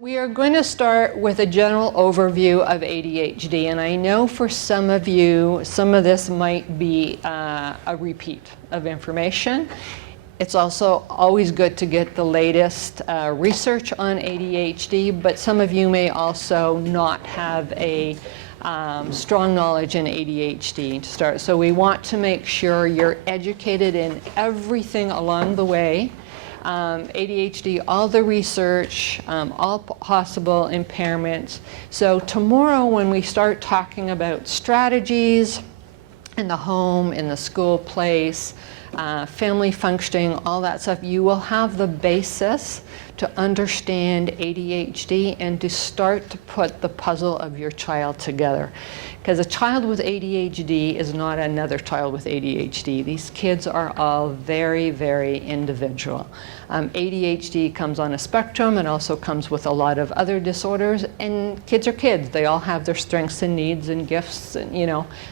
We are going to start with a general overview of ADHD, and I know for some of you, some of this might be a repeat of information. It's also always good to get the latest research on ADHD, but some of you may also not have a strong knowledge in ADHD to start. So we want to make sure you're educated in everything along the way. ADHD, all the research, all possible impairments. So tomorrow when we start talking about strategies in the home, in the school place, family functioning, all that stuff, you will have the basis to understand ADHD and to start to put the puzzle of your child together. Because a child with ADHD is not another child with ADHD. These kids are all very, very individual. ADHD comes on a spectrum and also comes with a lot of other disorders, and kids are kids. They all have their strengths and needs and gifts, and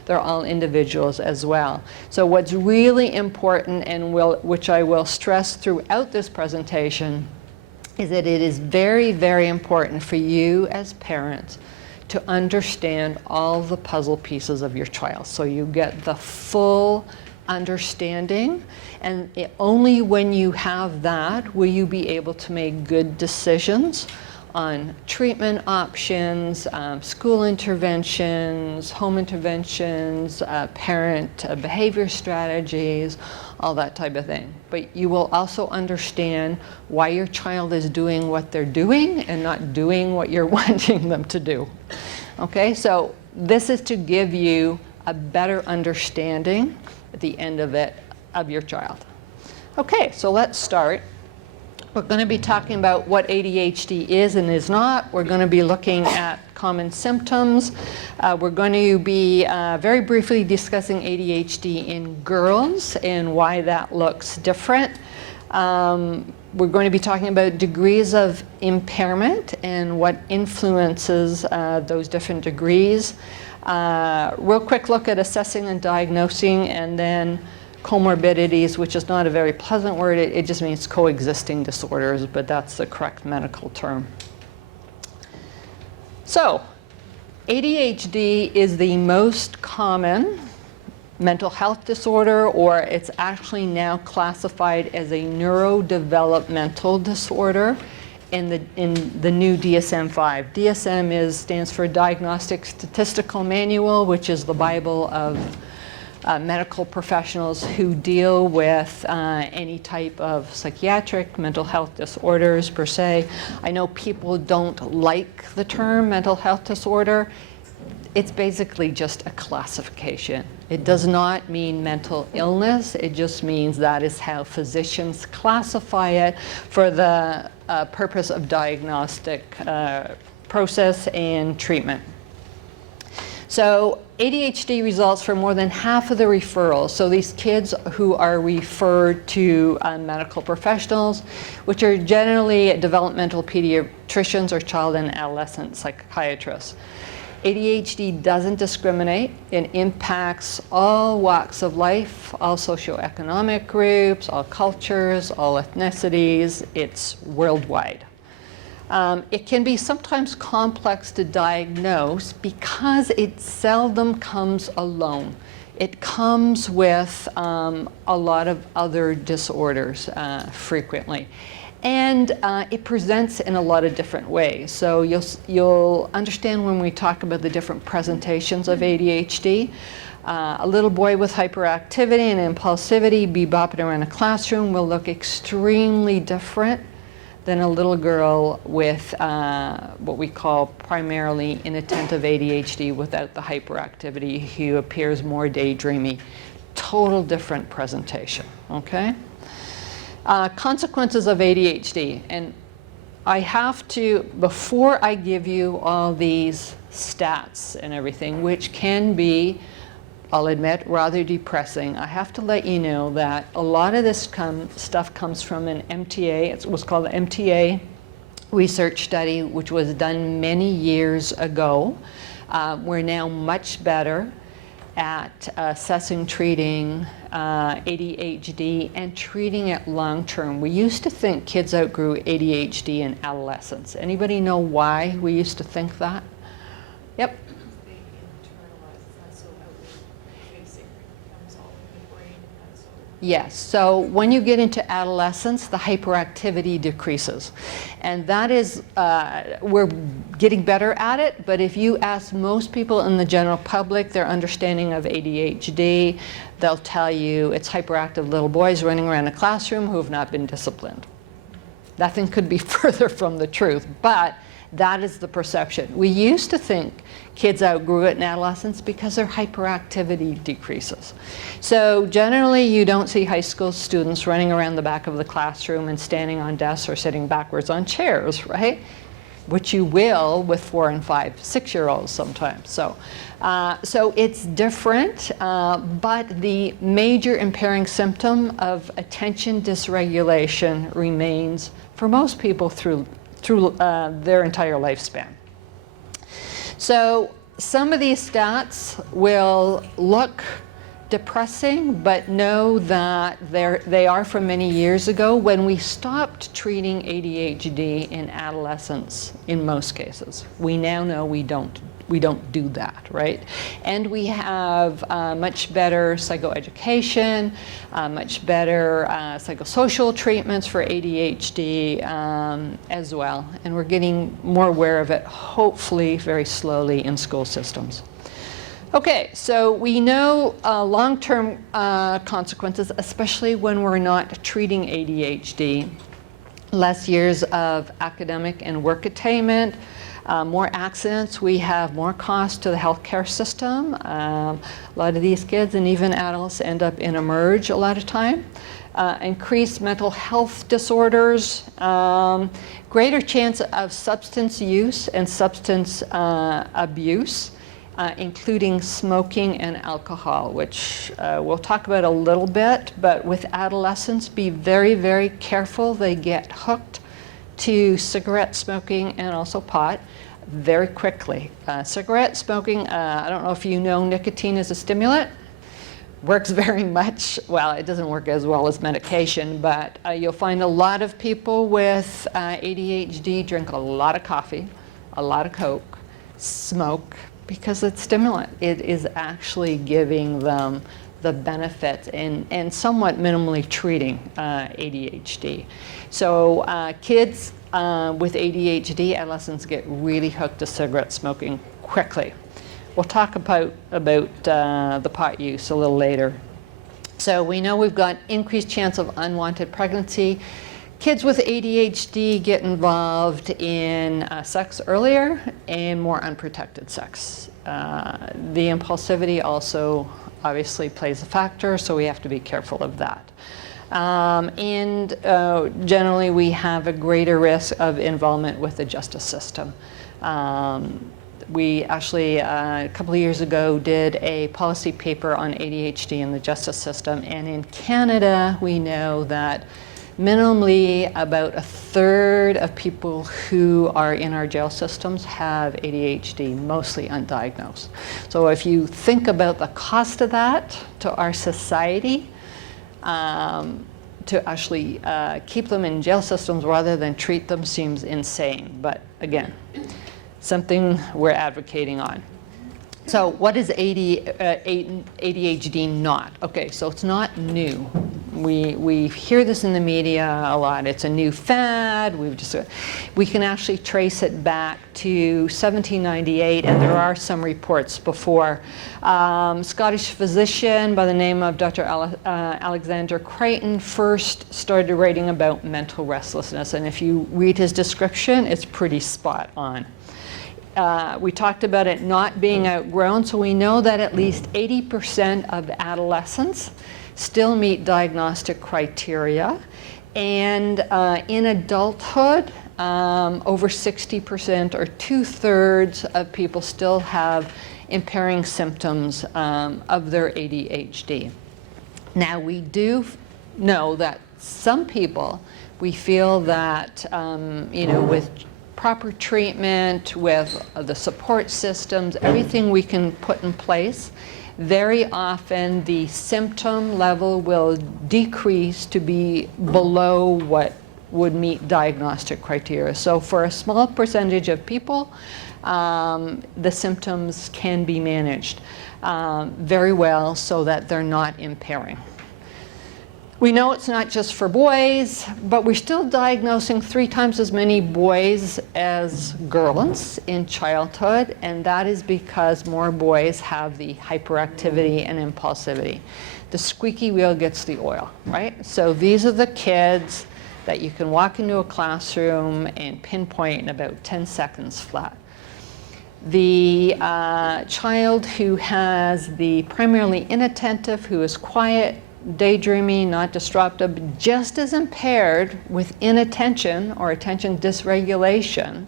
they're all individuals as well. So what's really important, and which I will stress throughout this presentation, is that it is very, very important for you as parents to understand all the puzzle pieces of your child. So you get the full understanding, and only when you have that will you be able to make good decisions on treatment options, school interventions, home interventions, parent behavior strategies, all that type of thing. But you will also understand why your child is doing what they're doing and not doing what you're wanting them to do. Okay, so this is to give you a better understanding at the end of it of your child. Okay, so let's start. We're going to be talking about what ADHD is and is not. We're going to be looking at common symptoms. We're going to be very briefly discussing ADHD in girls and why that looks different. We're going to be talking about degrees of impairment and what influences those different degrees. Real quick look at assessing and diagnosing, and then comorbidities, which is not a very pleasant word. It just means coexisting disorders, but that's the correct medical term. So, ADHD is the most common mental health disorder, or it's actually now classified as a neurodevelopmental disorder in the new DSM-5. DSM stands for Diagnostic Statistical Manual, which is the Bible of medical professionals who deal with any type of psychiatric mental health disorders per se. I know people don't like the term mental health disorder. It's basically just a classification. It does not mean mental illness. It just means that is how physicians classify it for the purpose of diagnostic process and treatment. So ADHD results for more than half of the referrals. So these kids who are referred to medical professionals, which are generally developmental pediatricians or child and adolescent psychiatrists. ADHD doesn't discriminate. It impacts all walks of life, all socioeconomic groups, all cultures, all ethnicities. It's worldwide. It can be sometimes complex to diagnose because it seldom comes alone. It comes with a lot of other disorders frequently. And it presents in a lot of different ways. So you'll understand when we talk about the different presentations of ADHD. A little boy with hyperactivity and impulsivity bebopping around a classroom will look extremely different than a little girl with what we call primarily inattentive ADHD without the hyperactivity, who appears more daydreamy. Total different presentation, okay? Consequences of ADHD, and I have to, before I give you all these stats and everything, which can be, I'll admit, rather depressing, I have to let you know that a lot of this stuff comes from an MTA, it was called the MTA research study, which was done many years ago. We're now much better at assessing, treating ADHD and treating it long term. We used to think kids outgrew ADHD in adolescence. Anybody know why we used to think that? Yep. They internalize it, that's so outward facing, it becomes all in the brain, and that's so. Yes, so when you get into adolescence, the hyperactivity decreases. And that is, we're getting better at it, but if you ask most people in the general public their understanding of ADHD, they'll tell you it's hyperactive little boys running around a classroom who have not been disciplined. Nothing could be further from the truth, but that is the perception. We used to think kids outgrew it in adolescence because their hyperactivity decreases. So generally you don't see high school students running around the back of the classroom and standing on desks or sitting backwards on chairs, right? Which you will with 4 and 5, 6-year-olds sometimes. So it's different, but the major impairing symptom of attention dysregulation remains for most people through their entire lifespan. So some of these stats will look depressing, but know that they are from many years ago when we stopped treating ADHD in adolescence in most cases. We now know we don't do that, right? And we have much better psychoeducation, much better psychosocial treatments for ADHD as well. And we're getting more aware of it, hopefully very slowly in school systems. Okay, so we know long-term consequences, especially when we're not treating ADHD. Less years of academic and work attainment, more accidents, we have more cost to the healthcare system. A lot of these kids and even adults end up in emerge a lot of time. Increased mental health disorders, greater chance of substance use and substance abuse, including smoking and alcohol, which we'll talk about a little bit, but with adolescents, be very, very careful. They get hooked to cigarette smoking and also pot very quickly. Cigarette smoking, I don't know if you know nicotine is a stimulant. Works very much, well, it doesn't work as well as medication, but you'll find a lot of people with ADHD drink a lot of coffee, a lot of Coke, smoke, because it's stimulant. It is actually giving them the benefits and somewhat minimally treating ADHD. So kids with ADHD, adolescents get really hooked to cigarette smoking quickly. We'll talk about the pot use a little later. So we know we've got increased chance of unwanted pregnancy. Kids with ADHD get involved in sex earlier and more unprotected sex. The impulsivity also obviously plays a factor, so we have to be careful of that. Generally we have a greater risk of involvement with the justice system. We actually, a couple of years ago, did a policy paper on ADHD in the justice system, and in Canada we know that minimally about 1/3 of people who are in our jail systems have ADHD, mostly undiagnosed. So if you think about the cost of that to our society, to actually keep them in jail systems rather than treat them seems insane. But again, something we're advocating on. So what is ADHD not? Okay, so it's not new. We hear this in the media a lot. It's a new fad. We can actually trace it back to 1798, and there are some reports before. Scottish physician by the name of Dr. Alexander Crichton first started writing about mental restlessness, and if you read his description, it's pretty spot on. We talked about it not being outgrown, so we know that at least 80% of adolescents still meet diagnostic criteria. And in adulthood, over 60% or 2/3 of people still have impairing symptoms of their ADHD. Now we do know that some people, we feel that, with proper treatment, with the support systems, everything we can put in place, very often the symptom level will decrease to be below what would meet diagnostic criteria. So for a small percentage of people, the symptoms can be managed very well so that they're not impairing. We know it's not just for boys, but we're still diagnosing 3 times as many boys as girls in childhood, and that is because more boys have the hyperactivity and impulsivity. The squeaky wheel gets the oil, right? So these are the kids that you can walk into a classroom and pinpoint in about 10 seconds flat. The child who has the primarily inattentive, who is quiet, daydreaming, not disruptive, just as impaired with inattention or attention dysregulation,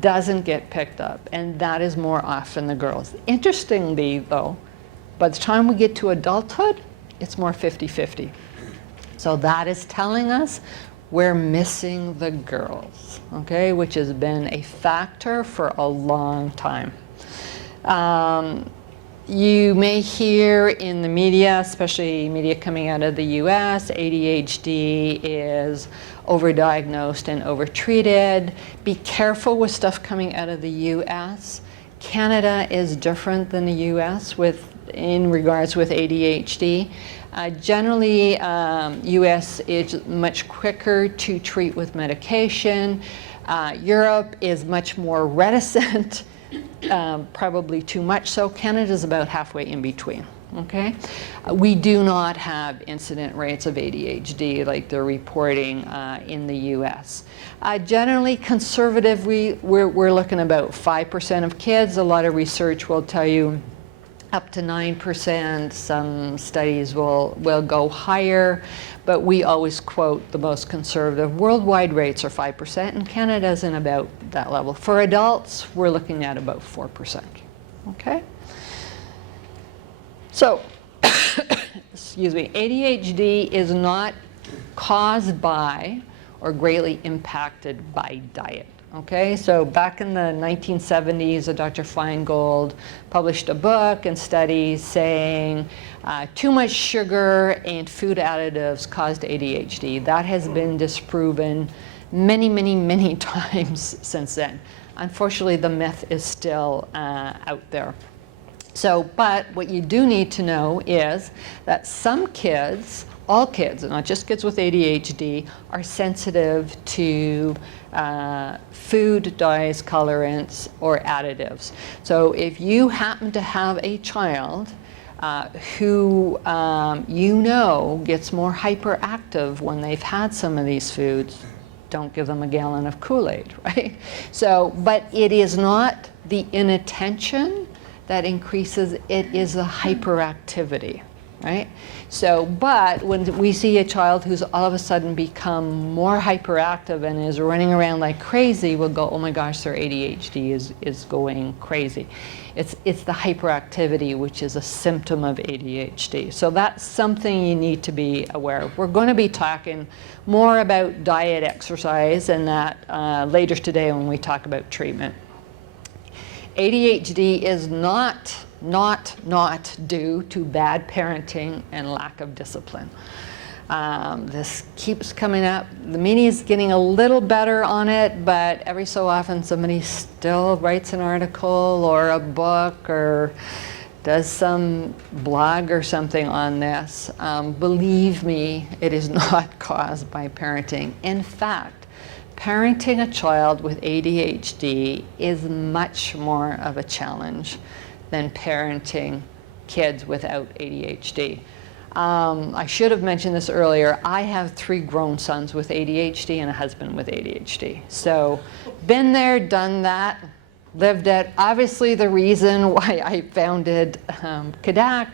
doesn't get picked up, and that is more often the girls. Interestingly, though, by the time we get to adulthood, it's more 50-50. So that is telling us we're missing the girls, okay, which has been a factor for a long time. You may hear in the media, especially media coming out of the US, ADHD is overdiagnosed and overtreated. Be careful with stuff coming out of the US. Canada is different than the US in regards with ADHD. Generally, US is much quicker to treat with medication. Europe is much more reticent. Probably too much so. Canada's about halfway in between, okay? We do not have incident rates of ADHD like they're reporting in the US. Generally conservative, we're looking about 5% of kids. A lot of research will tell you up to 9%. Some studies will go higher, but we always quote the most conservative. Worldwide rates are 5%, and Canada's in about that level. For adults, we're looking at about 4%, okay? So, excuse me, ADHD is not caused by or greatly impacted by diet. Okay, so back in the 1970s, Dr. Feingold published a book and studies saying too much sugar and food additives caused ADHD. That has been disproven many, many, many times since then. Unfortunately, the myth is still out there. So, but what you do need to know is that some kids, all kids, not just kids with ADHD, are sensitive to food, dyes, colorants, or additives. So if you happen to have a child who you know gets more hyperactive when they've had some of these foods, don't give them a gallon of Kool-Aid, right? So, but it is not the inattention that increases, it is the hyperactivity, right? So, but when we see a child who's all of a sudden become more hyperactive and is running around like crazy, we'll go, oh my gosh, their ADHD is going crazy. It's the hyperactivity, which is a symptom of ADHD. So that's something you need to be aware of. We're going to be talking more about diet, exercise, and that later today when we talk about treatment. ADHD is not due to bad parenting and lack of discipline. This keeps coming up. The media is getting a little better on it, but every so often somebody still writes an article or a book or does some blog or something on this. Believe me, it is not caused by parenting. In fact, parenting a child with ADHD is much more of a challenge than parenting kids without ADHD. I should have mentioned this earlier. I have 3 grown sons with ADHD and a husband with ADHD. So, been there, done that, lived it. Obviously the reason why I founded KDAC.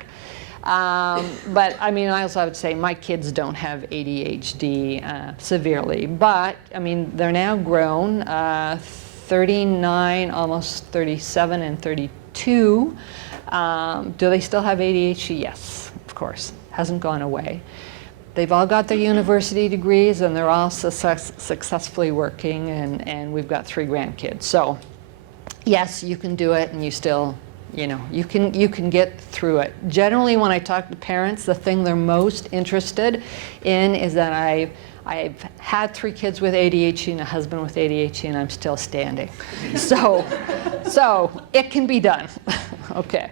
But I mean, I also would say my kids don't have ADHD severely, but I mean, they're now grown, 39, almost 37 and 32. Do they still have ADHD? Yes, of course. Hasn't gone away. They've all got their university degrees and they're all successfully working, and we've got 3 grandkids. So yes, you can do it and you still You know, you can get through it. Generally, when I talk to parents, the thing they're most interested in is that I've had 3 kids with ADHD and a husband with ADHD, and I'm still standing. So it can be done. Okay.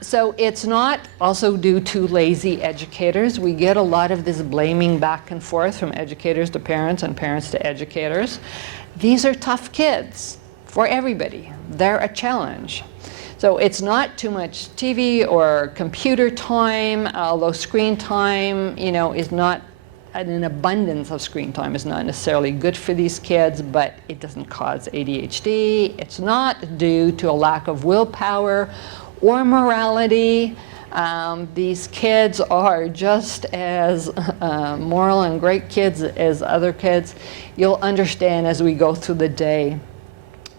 So it's not also due to lazy educators. We get a lot of this blaming back and forth from educators to parents and parents to educators. These are tough kids for everybody. They're a challenge. So it's not too much TV or computer time, although screen time, you know, is not an abundance of screen time is not necessarily good for these kids, but it doesn't cause ADHD. It's not due to a lack of willpower or morality. These kids are just as moral and great kids as other kids. You'll understand as we go through the day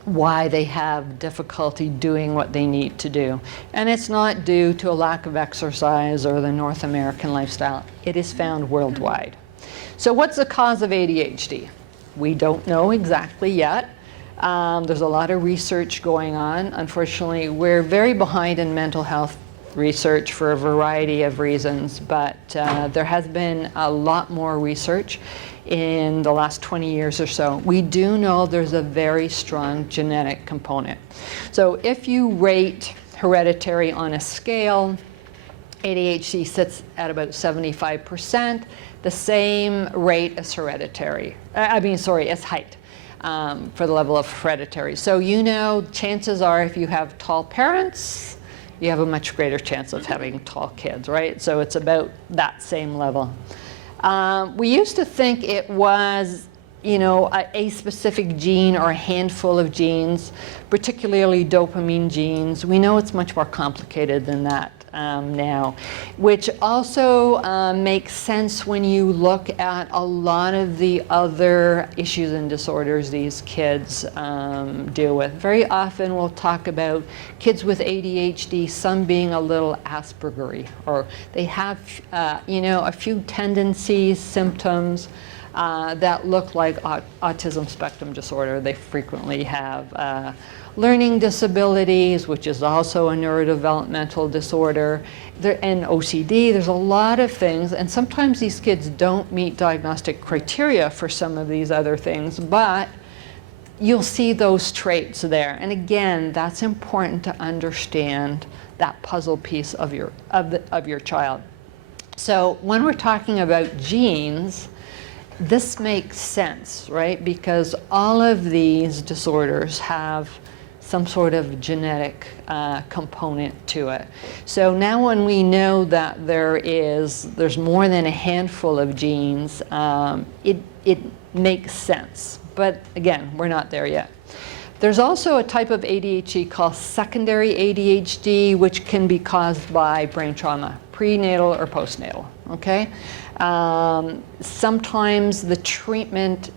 why they have difficulty doing what they need to do. And it's not due to a lack of exercise or the North American lifestyle. It is found worldwide. So what's the cause of ADHD? We don't know exactly yet. There's a lot of research going on. Unfortunately, we're very behind in mental health research for a variety of reasons, but there has been a lot more research in the last 20 years or so. We do know there's a very strong genetic component. So if you rate hereditary on a scale, ADHD sits at about 75%, the same rate as hereditary, as height. For the level of hereditary. So you know, chances are if you have tall parents, you have a much greater chance of having tall kids, right? So it's about that same level. We used to think it was, you know, a specific gene or a handful of genes, particularly dopamine genes. We know it's much more complicated than that now, which also makes sense when you look at a lot of the other issues and disorders these kids deal with. Very often we'll talk about kids with ADHD, some being a little Aspergery, or they have, you know, a few tendencies, symptoms that look like autism spectrum disorder. They frequently have learning disabilities, which is also a neurodevelopmental disorder, and OCD. There's a lot of things, and sometimes these kids don't meet diagnostic criteria for some of these other things, but you'll see those traits there. And again, that's important to understand that puzzle piece of your child. So when we're talking about genes, this makes sense, right? Because all of these disorders have some sort of genetic component to it. So now when we know that there's more than a handful of genes, it makes sense. But again, we're not there yet. There's also a type of ADHD called secondary ADHD, which can be caused by brain trauma, prenatal or postnatal, okay? Sometimes the treatment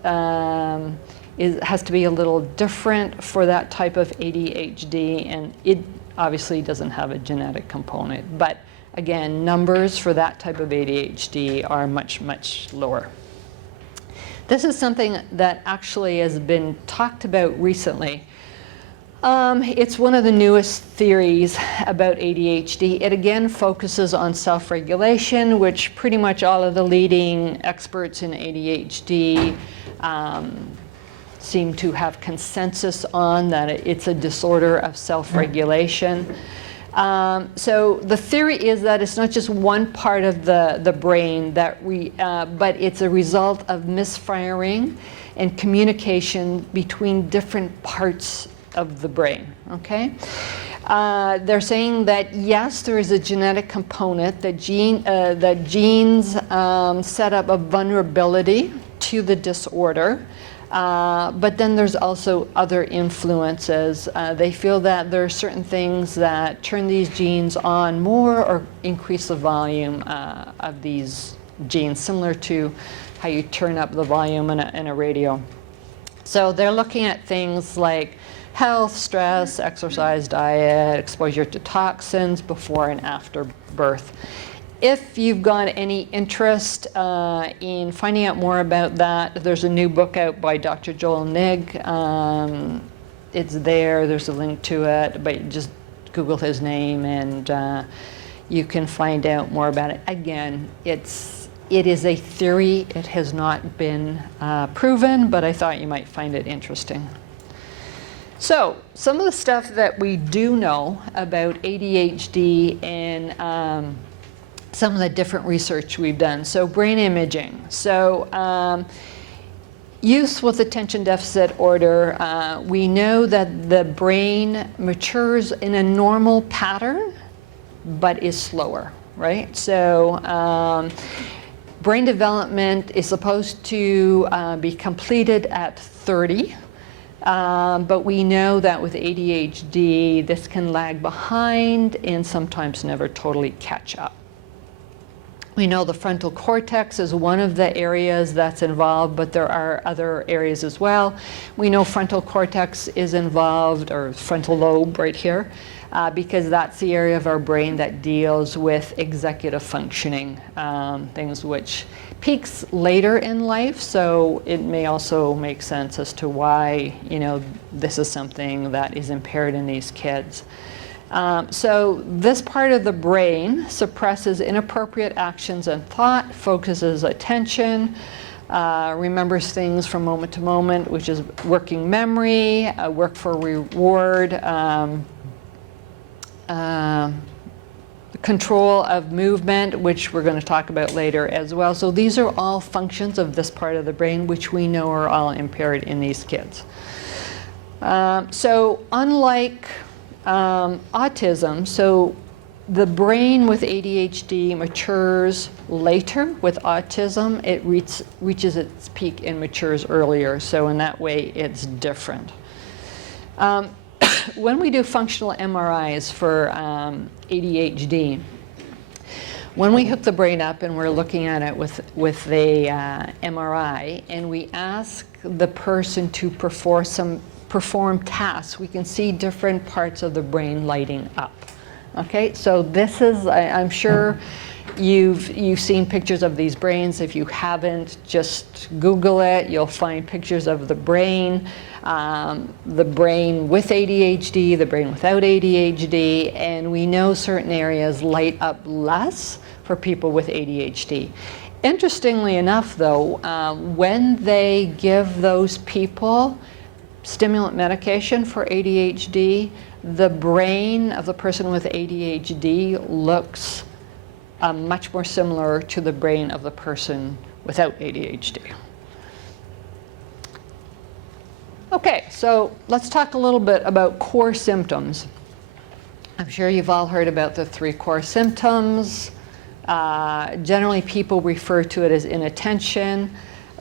has to be a little different for that type of ADHD, and it obviously doesn't have a genetic component. But again, numbers for that type of ADHD are much, much lower. This is something that actually has been talked about recently. It's one of the newest theories about ADHD. It again focuses on self-regulation, which pretty much all of the leading experts in ADHD seem to have consensus on, that it's a disorder of self-regulation. So the theory is that it's not just one part of the brain but it's a result of misfiring and communication between different parts of the brain, okay? They're saying that yes, there is a genetic component, that genes set up a vulnerability to the disorder, but then there's also other influences. They feel that there are certain things that turn these genes on more or increase the volume of these genes, similar to how you turn up the volume in a radio. So they're looking at things like health, stress, exercise, diet, exposure to toxins before and after birth. If you've got any interest in finding out more about that, there's a new book out by Dr. Joel Nigg. It's there's a link to it, but just Google his name and you can find out more about it. Again, it is a theory. It has not been proven, but I thought you might find it interesting. So some of the stuff that we do know about ADHD and some of the different research we've done. So brain imaging. So youth with attention deficit order, we know that the brain matures in a normal pattern, but is slower, right? So brain development is supposed to be completed at 30. But we know that with ADHD, this can lag behind and sometimes never totally catch up. We know the frontal cortex is one of the areas that's involved, but there are other areas as well. We know frontal cortex is involved, or frontal lobe right here, because that's the area of our brain that deals with executive functioning, things which peaks later in life, so it may also make sense as to why, you know, this is something that is impaired in these kids. So this part of the brain suppresses inappropriate actions and thought, focuses attention, remembers things from moment to moment, which is working memory, work for reward, control of movement, which we're going to talk about later as well. So these are all functions of this part of the brain which we know are all impaired in these kids. So unlike autism, so the brain with ADHD matures later. With autism, it reaches its peak and matures earlier. So in that way, it's different. When we do functional MRIs for ADHD, when we hook the brain up and we're looking at it with the MRI, and we ask the person to perform tasks, we can see different parts of the brain lighting up. Okay, so this is, I'm sure you've seen pictures of these brains. If you haven't, just Google it. You'll find pictures of the brain with ADHD, the brain without ADHD, and we know certain areas light up less for people with ADHD. Interestingly enough, though, when they give those people stimulant medication for ADHD, the brain of the person with ADHD looks much more similar to the brain of the person without ADHD. Okay, so let's talk a little bit about core symptoms. I'm sure you've all heard about the 3 core symptoms. Generally, people refer to it as inattention.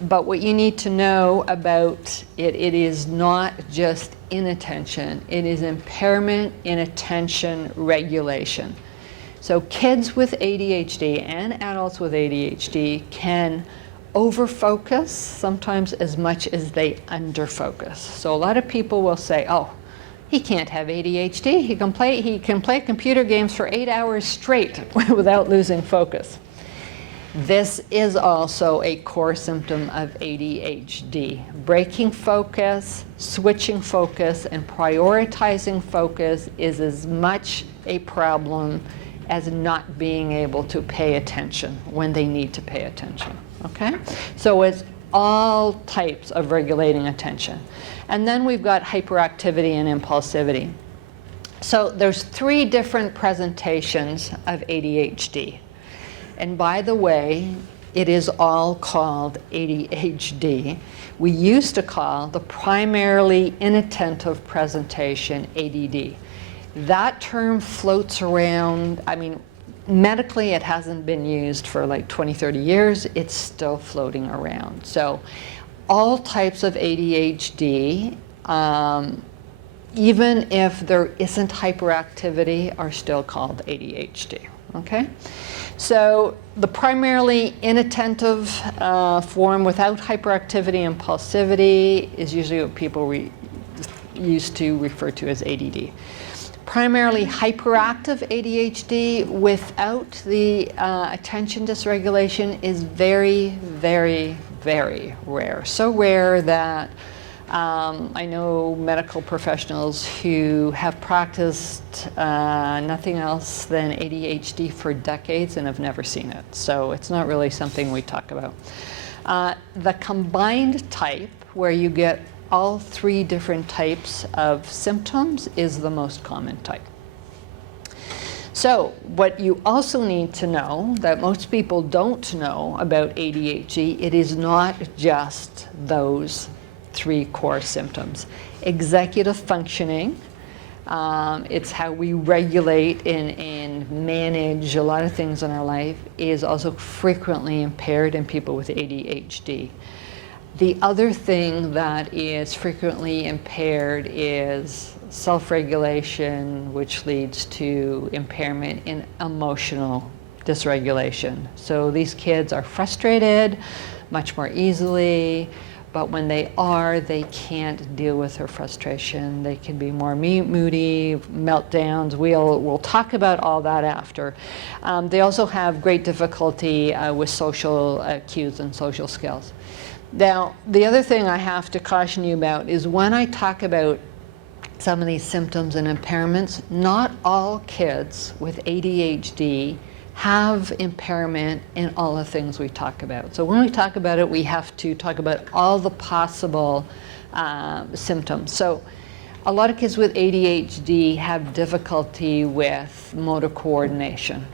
But what you need to know about it, it is not just inattention. It is impairment in attention regulation. So kids with ADHD and adults with ADHD can overfocus sometimes as much as they underfocus. So a lot of people will say, oh, he can't have ADHD. He can play computer games for 8 hours straight without losing focus. This is also a core symptom of ADHD. Breaking focus, switching focus, and prioritizing focus is as much a problem as not being able to pay attention when they need to pay attention, okay? So it's all types of regulating attention. And then we've got hyperactivity and impulsivity. So there's 3 different presentations of ADHD. And by the way, it is all called ADHD. We used to call the primarily inattentive presentation ADD. That term floats around. I mean, medically it hasn't been used for like 20, 30 years. It's still floating around. So all types of ADHD, even if there isn't hyperactivity, are still called ADHD, okay? So the primarily inattentive form without hyperactivity and impulsivity is usually what people used to refer to as ADD. Primarily hyperactive ADHD without the attention dysregulation is very, very, very rare. So rare that I know medical professionals who have practiced nothing else than ADHD for decades and have never seen it. So it's not really something we talk about. The combined type, where you get all 3 different types of symptoms, is the most common type. So what you also need to know, that most people don't know about ADHD, it is not just those 3 core symptoms. Executive functioning, it's how we regulate and manage a lot of things in our life, is also frequently impaired in people with ADHD. The other thing that is frequently impaired is self-regulation, which leads to impairment in emotional dysregulation. So these kids are frustrated much more easily, but when they are, they can't deal with their frustration. They can be more moody, meltdowns. We'll talk about all that after. They also have great difficulty with social cues and social skills. Now, the other thing I have to caution you about is when I talk about some of these symptoms and impairments, not all kids with ADHD have impairment in all the things we talk about. So when we talk about it, we have to talk about all the possible symptoms. So a lot of kids with ADHD have difficulty with motor coordination,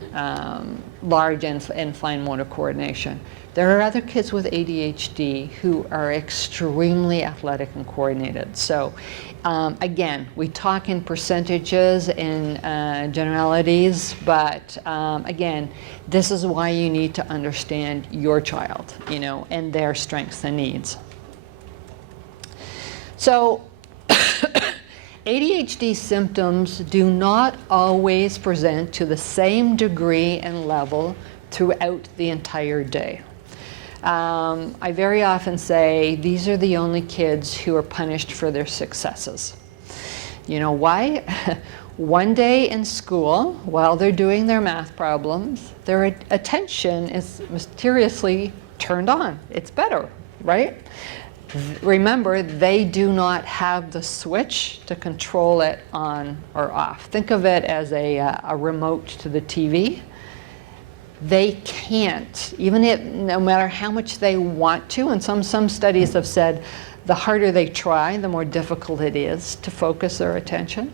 large and fine motor coordination. There are other kids with ADHD who are extremely athletic and coordinated. So again, we talk in percentages and generalities, but again, this is why you need to understand your child, you know, and their strengths and needs. So ADHD symptoms do not always present to the same degree and level throughout the entire day. I very often say these are the only kids who are punished for their successes. You know why? One day in school, while they're doing their math problems, their attention is mysteriously turned on. It's better, right? Remember, they do not have the switch to control it on or off. Think of it as a remote to the TV. They can't, even if, no matter how much they want to, and some studies have said the harder they try, the more difficult it is to focus their attention.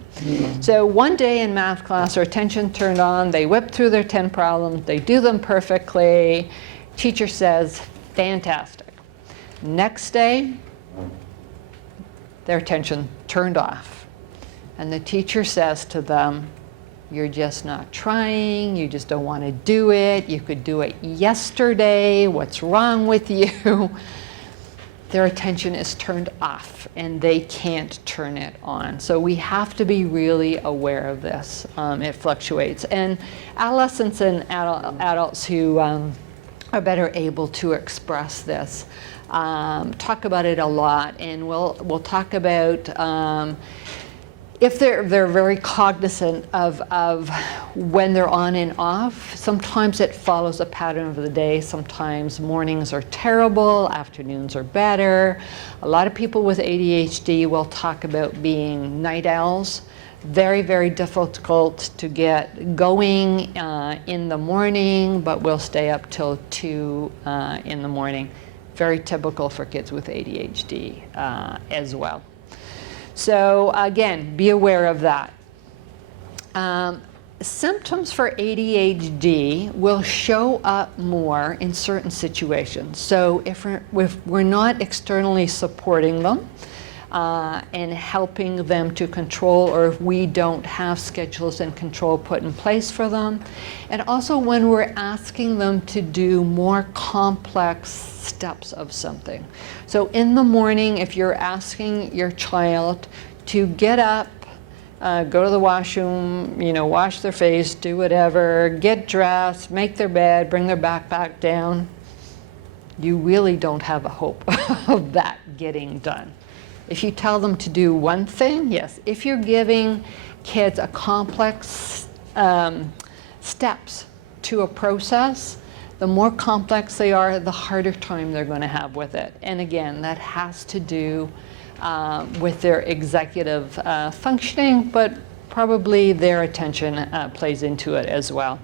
So one day in math class, their attention turned on, they whip through their 10 problems, they do them perfectly. Teacher says, fantastic. Next day, their attention turned off. And the teacher says to them, you're just not trying, you just don't want to do it, you could do it yesterday, what's wrong with you? Their attention is turned off and they can't turn it on. So we have to be really aware of this. It fluctuates. And adolescents and adults who are better able to express this talk about it a lot, and we'll talk about if they're very cognizant of when they're on and off. Sometimes it follows a pattern of the day. Sometimes mornings are terrible, afternoons are better. A lot of people with ADHD will talk about being night owls. Very, very difficult to get going in the morning, but will stay up till 2 in the morning. Very typical for kids with ADHD as well. So again, be aware of that. Symptoms for ADHD will show up more in certain situations. So if we're not externally supporting them and helping them to control, or if we don't have schedules and control put in place for them, and also when we're asking them to do more complex steps of something. So in the morning, if you're asking your child to get up, go to the washroom, wash their face, do whatever, get dressed, make their bed, bring their backpack down, you really don't have a hope of that getting done. If you tell them to do one thing, yes. If you're giving kids a complex steps to a process, the more complex they are, the harder time they're going to have with it. And again, that has to do with their executive functioning, but probably their attention plays into it as well.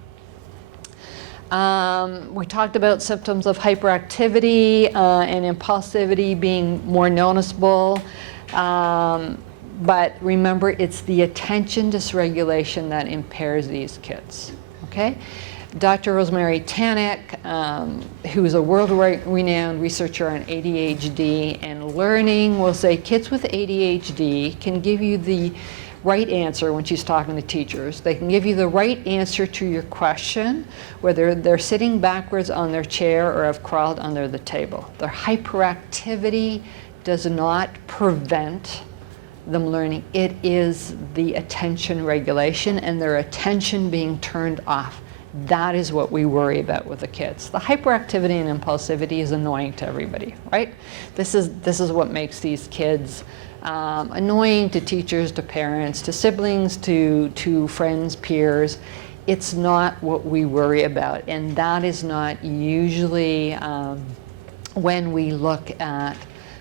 We talked about symptoms of hyperactivity and impulsivity being more noticeable. But remember, it's the attention dysregulation that impairs these kids, okay? Dr. Rosemary Tannick, who is a world-renowned researcher on ADHD and learning, will say kids with ADHD can give you the right answer when she's talking to teachers. They can give you the right answer to your question, whether they're sitting backwards on their chair or have crawled under the table. Their hyperactivity does not prevent them learning. It is the attention regulation and their attention being turned off. That is what we worry about with the kids. The hyperactivity and impulsivity is annoying to everybody, right? This is what makes these kids annoying to teachers, to parents, to siblings, to friends, peers. It's not what we worry about, and that is not usually when we look at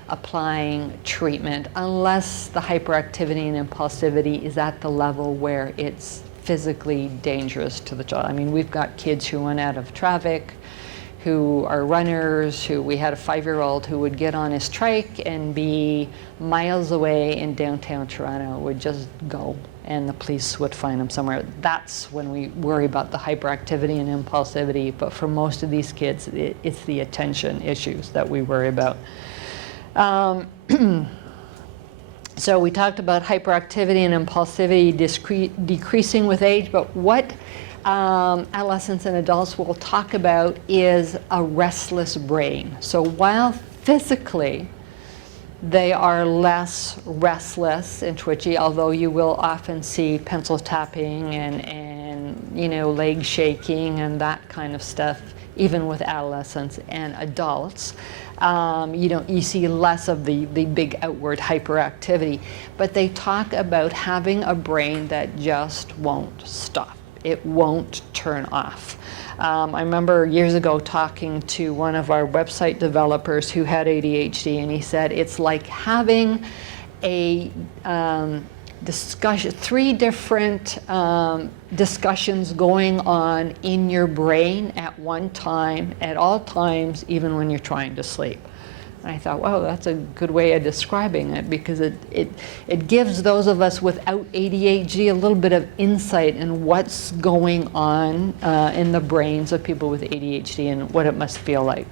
applying treatment, unless the hyperactivity and impulsivity is at the level where it's physically dangerous to the child. I mean, we've got kids who run out of traffic, who are runners, we had a 5-year-old who would get on his trike and be miles away in downtown Toronto, would just go, and the police would find him somewhere. That's when we worry about the hyperactivity and impulsivity, but for most of these kids, it's the attention issues that we worry about. So we talked about hyperactivity and impulsivity decreasing with age, but what adolescents and adults will talk about is a restless brain. So while physically they are less restless and twitchy, although you will often see pencil tapping and you know, leg shaking and that kind of stuff, even with adolescents and adults. You see less of the big outward hyperactivity, but they talk about having a brain that just won't stop. It won't turn off. I remember years ago talking to one of our website developers who had ADHD, and he said it's like having a discussion, 3 different discussions going on in your brain at one time, at all times, even when you're trying to sleep. And I thought, wow, that's a good way of describing it, because it gives those of us without ADHD a little bit of insight in what's going on in the brains of people with ADHD and what it must feel like.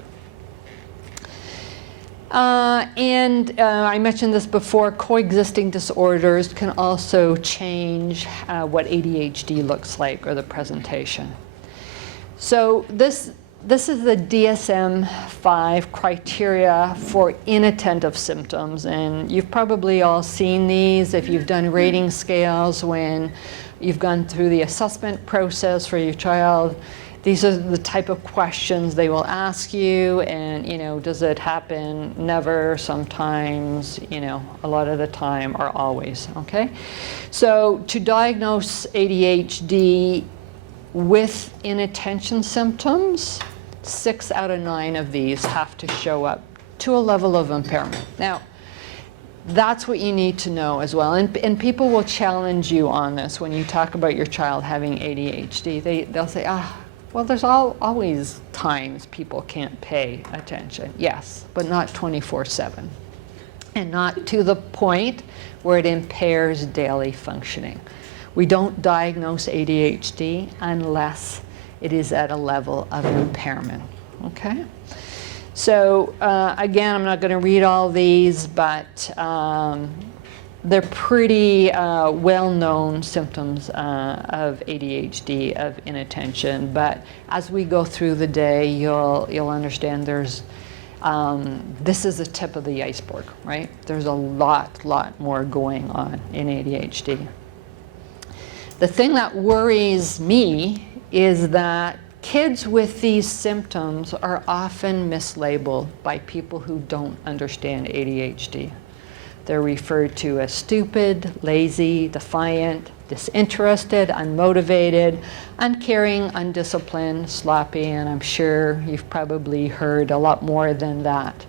I mentioned this before, coexisting disorders can also change what ADHD looks like, or the presentation. So this is the DSM-5 criteria for inattentive symptoms, and you've probably all seen these if you've done rating scales when you've gone through the assessment process for your child. These are the type of questions they will ask you, and does it happen? Never, sometimes, a lot of the time, or always, okay? So to diagnose ADHD with inattention symptoms, 6 out of 9 of these have to show up to a level of impairment. Now, that's what you need to know as well, and people will challenge you on this when you talk about your child having ADHD. They'll say, well, there's always times people can't pay attention. Yes, but not 24/7. And not to the point where it impairs daily functioning. We don't diagnose ADHD unless it is at a level of impairment, okay? So again, I'm not going to read all these, but they're pretty well-known symptoms of ADHD, of inattention. But as we go through the day, you'll understand there's this is the tip of the iceberg, right? There's a lot more going on in ADHD. The thing that worries me is that kids with these symptoms are often mislabeled by people who don't understand ADHD. They're referred to as stupid, lazy, defiant, disinterested, unmotivated, uncaring, undisciplined, sloppy, and I'm sure you've probably heard a lot more than that.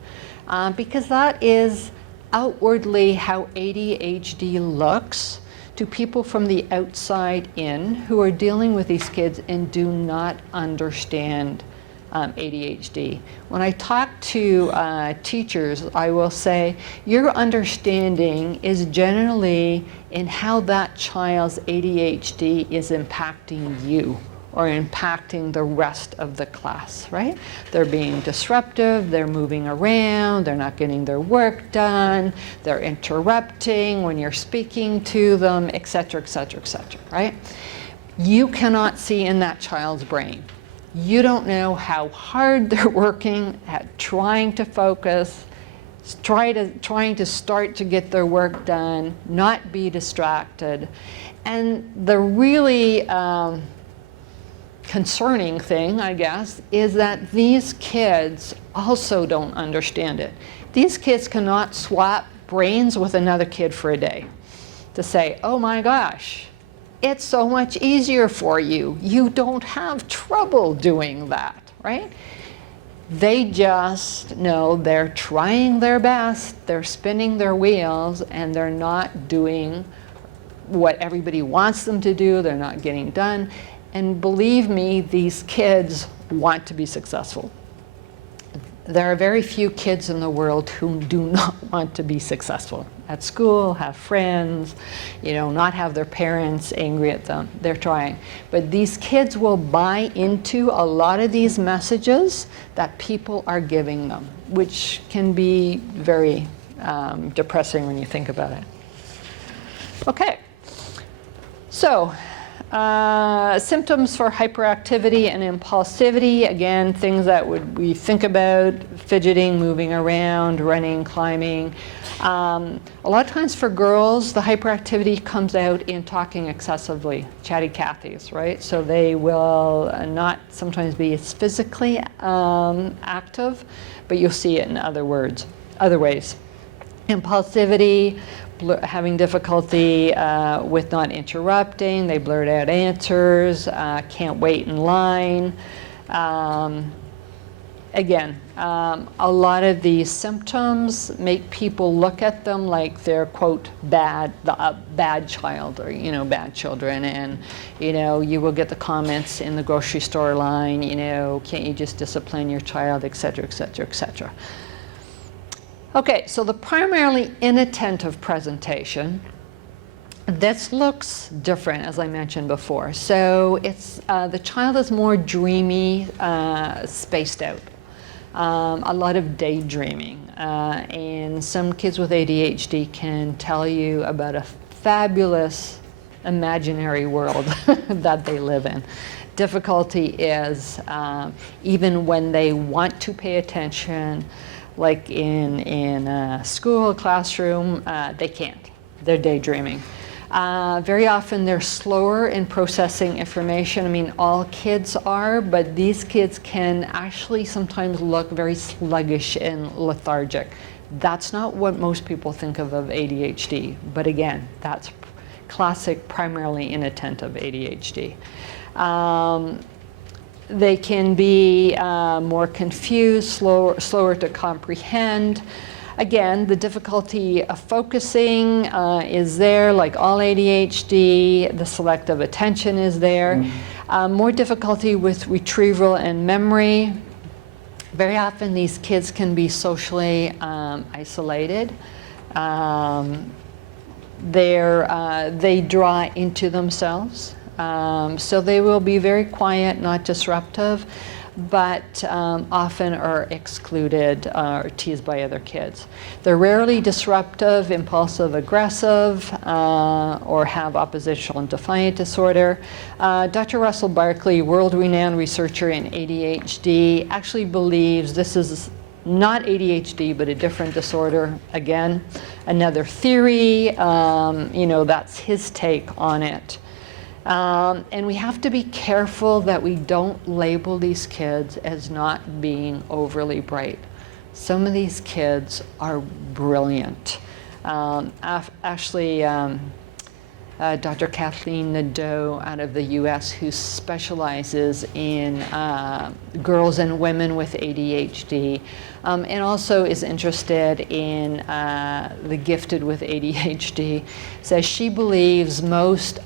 Because that is outwardly how ADHD looks to people from the outside in who are dealing with these kids and do not understand ADHD. When I talk to teachers, I will say, your understanding is generally in how that child's ADHD is impacting you or impacting the rest of the class, right? They're being disruptive, they're moving around, they're not getting their work done, they're interrupting when you're speaking to them, et cetera, et cetera, et cetera, right? You cannot see in that child's brain. You don't know how hard they're working at trying to focus, trying to start to get their work done, not be distracted. And the really concerning thing, I guess, is that these kids also don't understand it. These kids cannot swap brains with another kid for a day to say, oh my gosh, it's so much easier for you. You don't have trouble doing that, right? They just know they're trying their best, they're spinning their wheels, and they're not doing what everybody wants them to do, they're not getting done. And believe me, these kids want to be successful. There are very few kids in the world who do not want to be successful at school, have friends, you know, not have their parents angry at them. They're trying. But these kids will buy into a lot of these messages that people are giving them, which can be very depressing when you think about it. Okay, so symptoms for hyperactivity and impulsivity, again, things that we think about: fidgeting, moving around, running, climbing. A lot of times for girls, the hyperactivity comes out in talking excessively, chatty Cathys, right? So they will not sometimes be as physically active, but you'll see it in other ways. Impulsivity, having difficulty with not interrupting, they blurt out answers, can't wait in line. Again, a lot of these symptoms make people look at them like they're, quote, bad child, or, you know, bad children. And, you know, you will get the comments in the grocery store line, you know, can't you just discipline your child, et cetera, et cetera, et cetera. Okay, so the primarily inattentive presentation, this looks different, as I mentioned before. So it's the child is more dreamy, spaced out, a lot of daydreaming. And some kids with ADHD can tell you about a fabulous imaginary world that they live in. Difficulty is even when they want to pay attention, like in a school, classroom, they can't. They're daydreaming. Very often they're slower in processing information. I mean, all kids are, but these kids can actually sometimes look very sluggish and lethargic. That's not what most people think of ADHD, but again, that's classic primarily inattentive ADHD. They can be more confused, slower to comprehend. Again, the difficulty of focusing is there, like all ADHD. The selective attention is there. More difficulty with retrieval and memory. Very often these kids can be socially isolated. They draw into themselves. So they will be very quiet, not disruptive, but often are excluded or teased by other kids. They're rarely disruptive, impulsive, aggressive, or have oppositional and defiant disorder. Dr. Russell Barkley, world-renowned researcher in ADHD, actually believes this is not ADHD, but a different disorder. Again, another theory, you know, that's his take on it. And we have to be careful that we don't label these kids as not being overly bright. Some of these kids are brilliant. Actually, Dr. Kathleen Nadeau out of the US, who specializes in girls and women with ADHD, and also is interested in the gifted with ADHD, says she believes most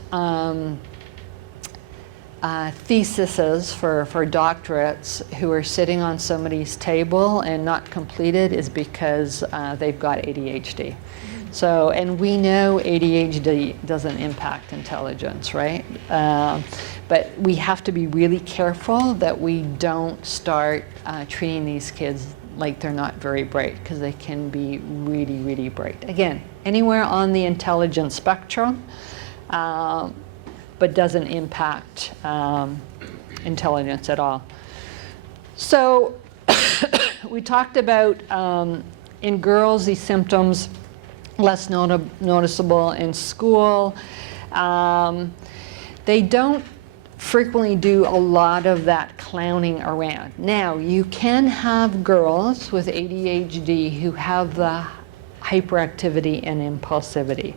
theses for doctorates who are sitting on somebody's table and not completed is because they've got ADHD. So, and we know ADHD doesn't impact intelligence, right? But we have to be really careful that we don't start treating these kids like they're not very bright, because they can be really, really bright. Again, anywhere on the intelligence spectrum, but doesn't impact intelligence at all. So we talked about in girls these symptoms less noticeable in school. They don't frequently do a lot of that clowning around. Now, you can have girls with ADHD who have the hyperactivity and impulsivity.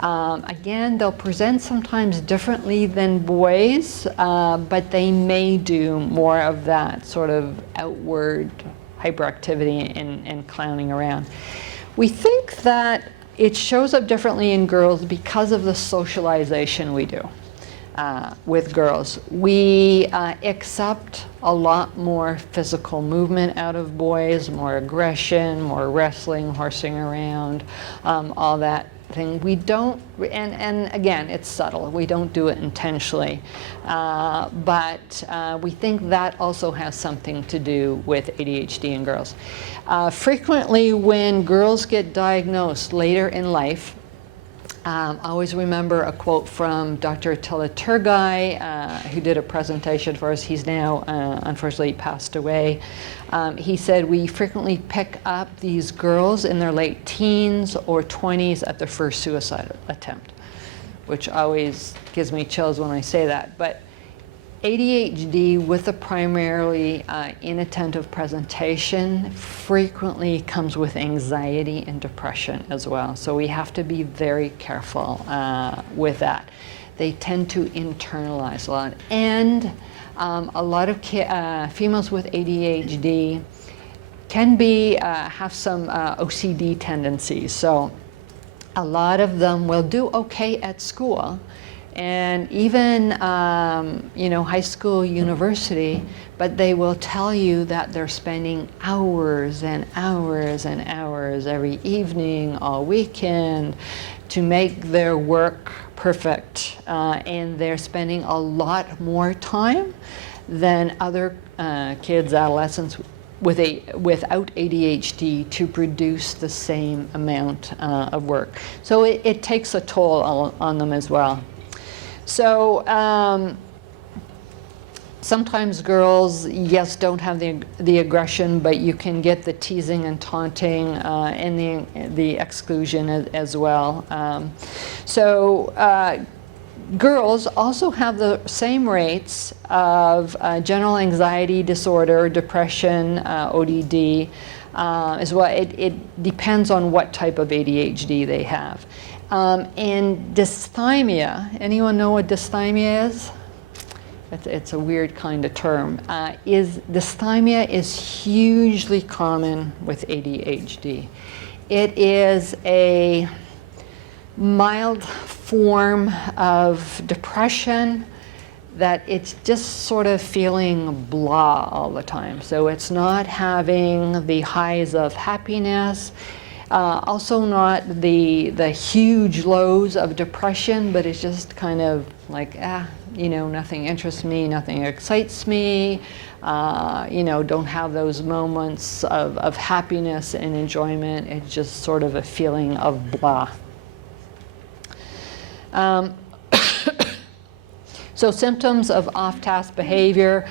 Again, they'll present sometimes differently than boys, but they may do more of that sort of outward hyperactivity and clowning around. We think that it shows up differently in girls because of the socialization we do with girls. We accept a lot more physical movement out of boys, more aggression, more wrestling, horsing around, all that thing. We don't, and again, it's subtle. We don't do it intentionally. But we think that also has something to do with ADHD in girls. Frequently, when girls get diagnosed later in life, I always remember a quote from Dr. Attila Turgay, who did a presentation for us. He's now unfortunately passed away. He said, we frequently pick up these girls in their late teens or 20s at their first suicide attempt, which always gives me chills when I say that. But ADHD with a primarily inattentive presentation frequently comes with anxiety and depression as well. So we have to be very careful with that. They tend to internalize a lot. And a lot of females with ADHD can be, have some OCD tendencies. So a lot of them will do okay at school, and even high school, university, but they will tell you that they're spending hours and hours and hours every evening, all weekend, to make their work perfect, and they're spending a lot more time than other kids, adolescents without ADHD to produce the same amount of work. So it takes a toll on them as well. So sometimes girls, yes, don't have the aggression, but you can get the teasing and taunting and the exclusion as well. Girls also have the same rates of general anxiety disorder, depression, ODD, as well. It depends on what type of ADHD they have. And dysthymia, anyone know what dysthymia is? It's a weird kind of term. Dysthymia is hugely common with ADHD. It is a mild form of depression that it's just sort of feeling blah all the time. So it's not having the highs of happiness, also not the huge lows of depression, but it's just kind of like, nothing interests me, nothing excites me, don't have those moments of happiness and enjoyment. It's just sort of a feeling of blah. So symptoms of off-task behavior,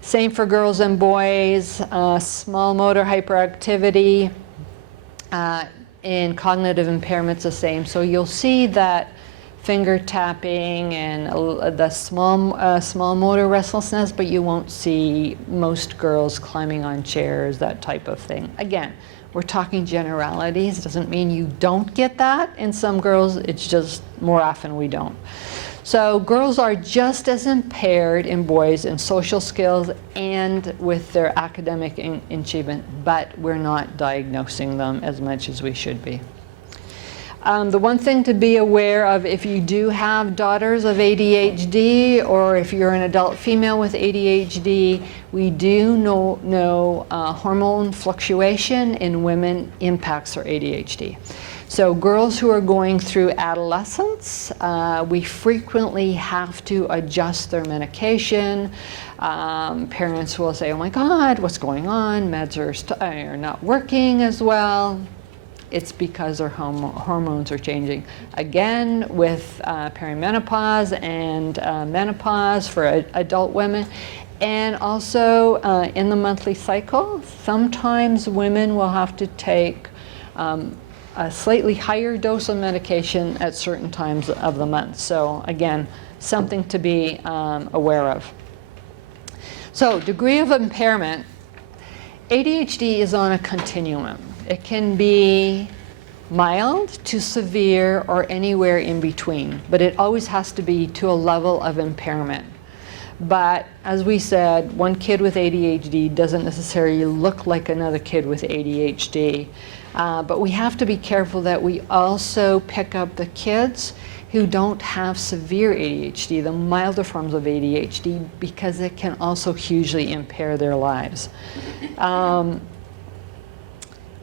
same for girls and boys, small motor hyperactivity, and cognitive impairments the same. So you'll see that finger tapping and the small motor restlessness, but you won't see most girls climbing on chairs, that type of thing. Again, We're talking generalities. Doesn't mean you don't get that in some girls. It's just more often we don't. So girls are just as impaired in boys in social skills and with their academic achievement, but we're not diagnosing them as much as we should be. The one thing to be aware of if you do have daughters of ADHD, or if you're an adult female with ADHD, we do know hormone fluctuation in women impacts our ADHD. So girls who are going through adolescence, we frequently have to adjust their medication. Parents will say, oh my God, what's going on? Meds are not working as well. It's because their hormones are changing. Again, with perimenopause and menopause for adult women, and also in the monthly cycle, sometimes women will have to take a slightly higher dose of medication at certain times of the month. So again, something to be aware of. So degree of impairment, ADHD is on a continuum. It can be mild to severe or anywhere in between, but it always has to be to a level of impairment. But as we said, one kid with ADHD doesn't necessarily look like another kid with ADHD. But we have to be careful that we also pick up the kids who don't have severe ADHD, the milder forms of ADHD, because it can also hugely impair their lives.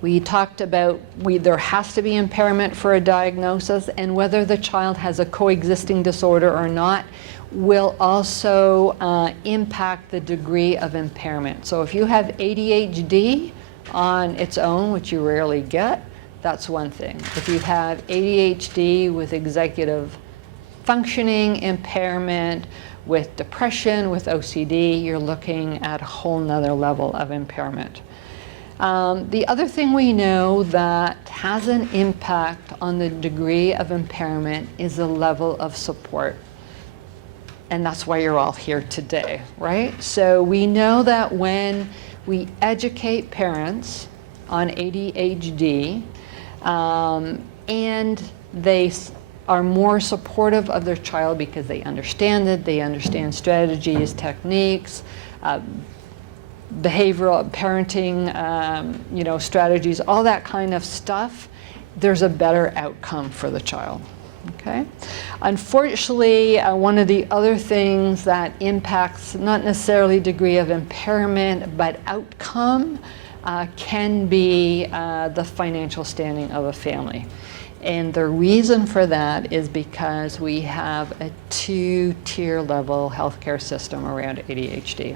We talked about there has to be impairment for a diagnosis, and whether the child has a coexisting disorder or not will also impact the degree of impairment. So if you have ADHD on its own, which you rarely get, that's one thing. If you have ADHD with executive functioning impairment, with depression, with OCD, you're looking at a whole nother level of impairment. The other thing we know that has an impact on the degree of impairment is the level of support. And that's why you're all here today, right? So we know that when we educate parents on ADHD, and they are more supportive of their child because they understand it, they understand strategies, techniques, behavioral parenting, strategies, all that kind of stuff, there's a better outcome for the child. Okay. Unfortunately, one of the other things that impacts not necessarily degree of impairment, but outcome, can be the financial standing of a family. And the reason for that is because we have a two-tier level healthcare system around ADHD.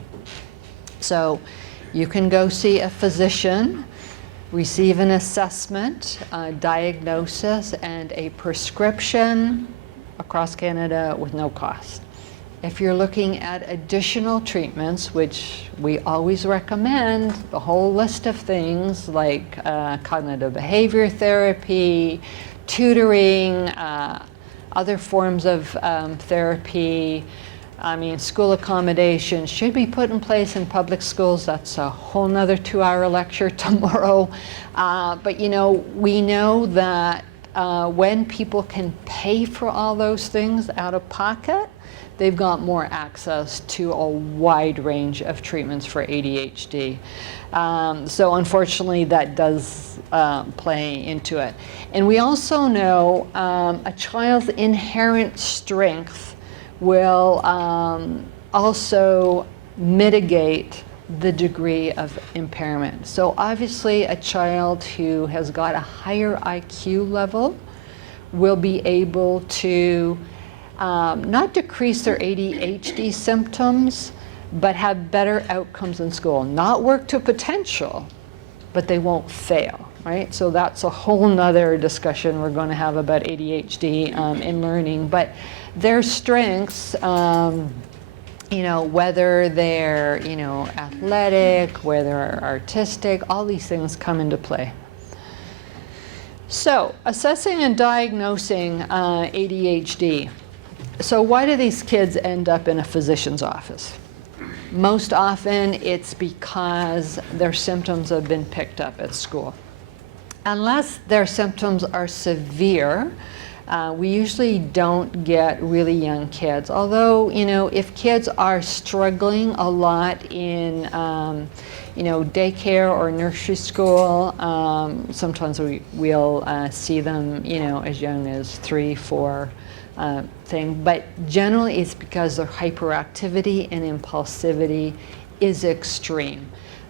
So you can go see a physician, receive an assessment, a diagnosis, and a prescription across Canada with no cost. If you're looking at additional treatments, which we always recommend, the whole list of things like cognitive behavior therapy, tutoring, other forms of therapy, school accommodation should be put in place in public schools. That's a whole nother 2-hour lecture tomorrow. But we know that when people can pay for all those things out of pocket, they've got more access to a wide range of treatments for ADHD. So unfortunately, that does play into it. And we also know a child's inherent strength will also mitigate the degree of impairment. So obviously a child who has got a higher IQ level will be able to not decrease their ADHD symptoms, but have better outcomes in school. Not work to potential, but they won't fail, right? So that's a whole nother discussion we're going to have about ADHD in learning. But their strengths, whether they're, athletic, whether they're artistic, all these things come into play. So, assessing and diagnosing ADHD. So why do these kids end up in a physician's office? Most often it's because their symptoms have been picked up at school. unless their symptoms are severe, we usually don't get really young kids. Although, you know, if kids are struggling a lot in, you know, daycare or nursery school, sometimes we'll see them, you know, as young as 3, 4 thing. But generally it's because their hyperactivity and impulsivity is extreme.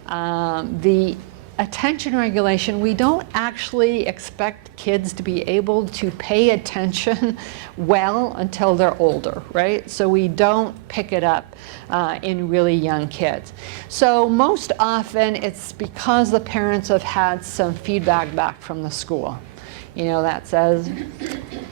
The attention regulation, we don't actually expect kids to be able to pay attention well until they're older, right? So we don't pick it up in really young kids. So most often it's because the parents have had some feedback back from the school, you know, that says,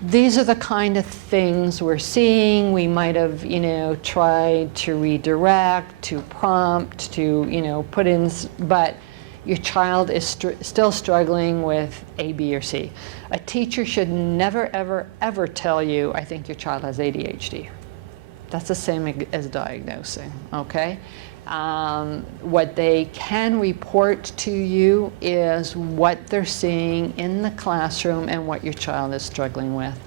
these are the kind of things we're seeing. We might have, you know, tried to redirect, to prompt, to, you know, put in, but your child is still struggling with A, B, or C. A teacher should never, ever, ever tell you, I think your child has ADHD. That's the same as diagnosing, okay? What they can report to you is what they're seeing in the classroom and what your child is struggling with.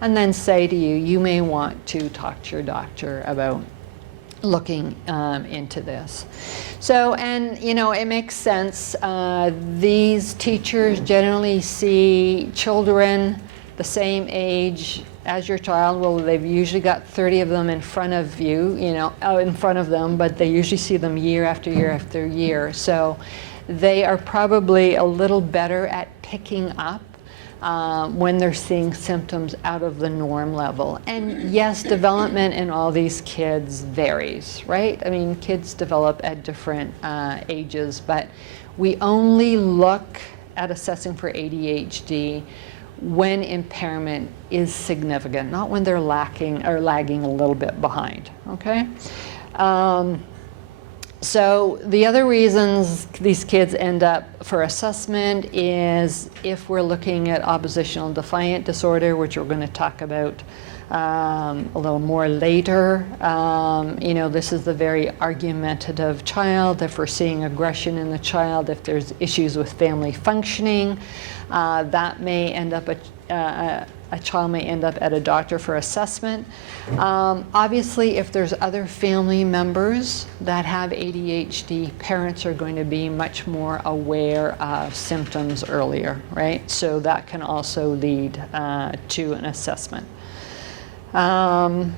And then say to you, you may want to talk to your doctor about looking into this. So, and you know, it makes sense. These teachers generally see children the same age as your child. Well, they've usually got 30 of them in front of you, you know, in front of them, but they usually see them year after year after year. So they are probably a little better at picking up when they're seeing symptoms out of the norm level. And yes, development in all these kids varies, right? I mean, kids develop at different ages, but we only look at assessing for ADHD when impairment is significant, not when they're lacking or lagging a little bit behind, okay? So the other reasons these kids end up for assessment is if we're looking at oppositional defiant disorder, which we're going to talk about a little more later. You know, this is the very argumentative child. If we're seeing aggression in the child, if there's issues with family functioning, that may end up a child may end up at a doctor for assessment. Obviously, if there's other family members that have ADHD, parents are going to be much more aware of symptoms earlier, right? So that can also lead to an assessment. And